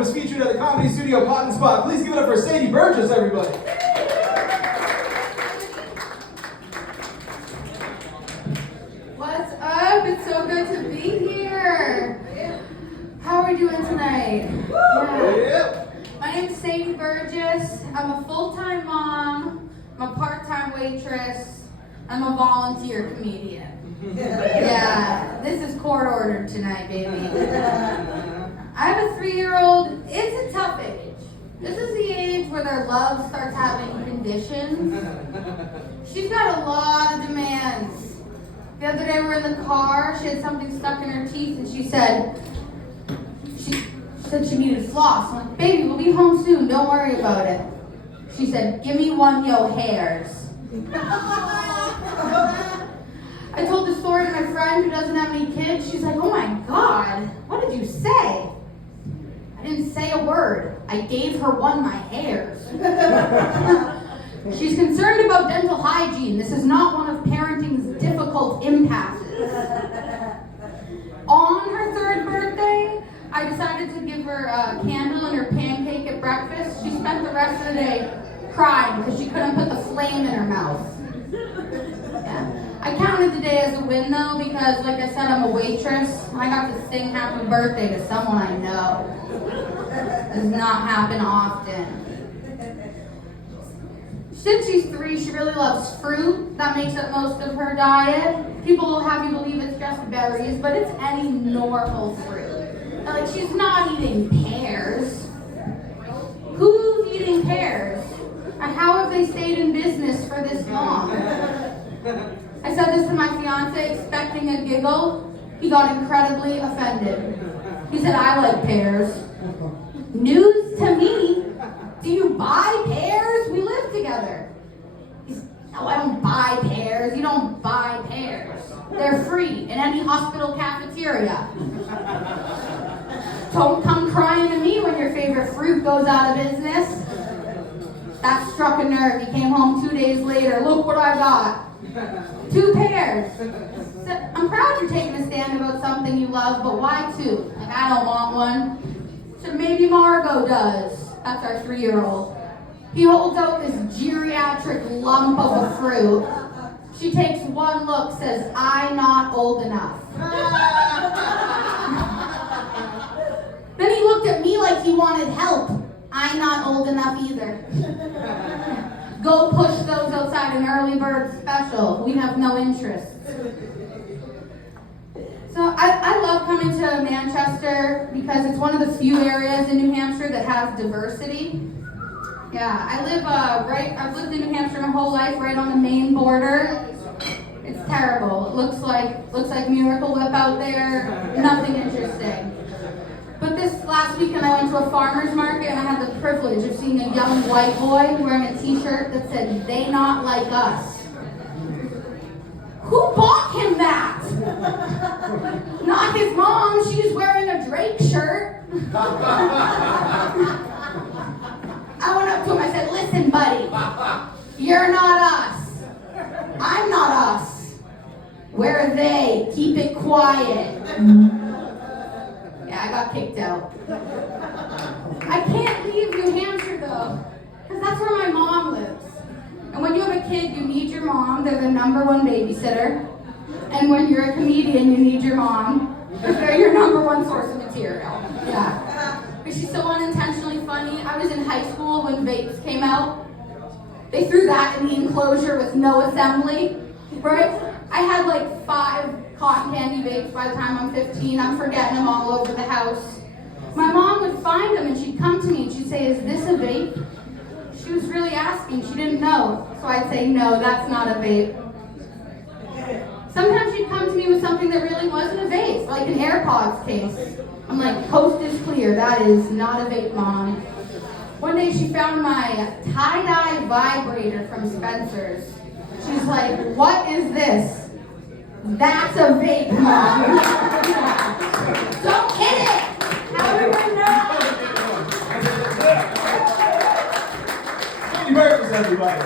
was featured at the Comedy Studio Pot and Spot. Please give it up for Sadie Burgess, everybody. What's up? It's so good to be here. How are we doing tonight? Yeah. My name's Sadie Burgess. I'm a full-time mom. I'm a part-time waitress. I'm a volunteer comedian. Yeah, this is court-ordered tonight, baby. I have a 3-year-old. It's a tough age. This is the age where their love starts having conditions. She's got a lot of demands. The other day we were in the car, she had something stuck in her teeth, and she said she needed floss. I'm like, baby, we'll be home soon, don't worry about it. She said, give me one yo hairs. I told the story to my friend who doesn't have any kids. She's like, oh my God, what did you say? I didn't say a word. I gave her one my hairs. She's concerned about dental hygiene. This is not one of parenting's difficult impasses. On her 3rd birthday, I decided to give her a candle and her pancake at breakfast. She spent the rest of the day crying because she couldn't put the flame in her mouth. Yeah. I counted the day as a win though because, like I said, I'm a waitress. I got to sing happy birthday to someone I know. Does not happen often. Since she's 3, she really loves fruit. That makes up most of her diet. People will have you believe it's just berries, but it's any normal fruit. Like, she's not eating pears. Who's eating pears? And how have they stayed in business for this long? I said this to my fiance, expecting a giggle. He got incredibly offended. He said, I like pears. News to me. Do you buy pears? We live together. No, I don't buy pears. You don't buy pears. They're free in any hospital cafeteria. Don't come crying to me when your favorite fruit goes out of business. That struck a nerve. He came home 2 days later. Look what I got. 2 pears. So, I'm proud you're taking a stand about something you love, but why 2? Like, I don't want one. So maybe Margot does. That's our 3-year-old. He holds out this geriatric lump of a fruit. She takes one look, says, I'm not old enough. Then he looked at me like he wanted help. I'm not old enough either. Go push those outside an early bird special. We have no interest. So I love coming to Manchester because it's one of the few areas in New Hampshire that has diversity. Yeah, I've lived in New Hampshire my whole life, right on the Maine border. It's terrible. It looks like Miracle Whip out there. Nothing interesting. But this last weekend I went to a farmer's market and I had the privilege of seeing a young white boy wearing a t-shirt that said, they not like us. Who bought him that? Not his mom. She's wearing a Drake shirt. I went up to him. I said, listen, buddy. You're not us. I'm not us. We're they. Keep it quiet. Yeah, I got kicked out. I can't leave New Hampshire, though, because that's where my mom lives. And when you have a kid, you need your mom. They're the #1 babysitter. And when you're a comedian, you need your mom, because they're your #1 source of material. Yeah. But she's so unintentionally funny. I was in high school when vapes came out. They threw that in the enclosure with no assembly, right? I had like 5 cotton candy vapes by the time I'm 15. I'm forgetting them all over the house. My mom would find them and she'd come to me and she'd say, is this a vape? She was really asking. She didn't know. So I'd say, no, that's not a vape. Sometimes she'd come to me with something that really wasn't a vape, like an AirPods case. I'm like, coast is clear. That is not a vape, Mom. One day she found my tie-dye vibrator from Spencer's. She's like, what is this? That's a vape, Mom. Don't hit it! How do I know? Sadie Burgess, everybody.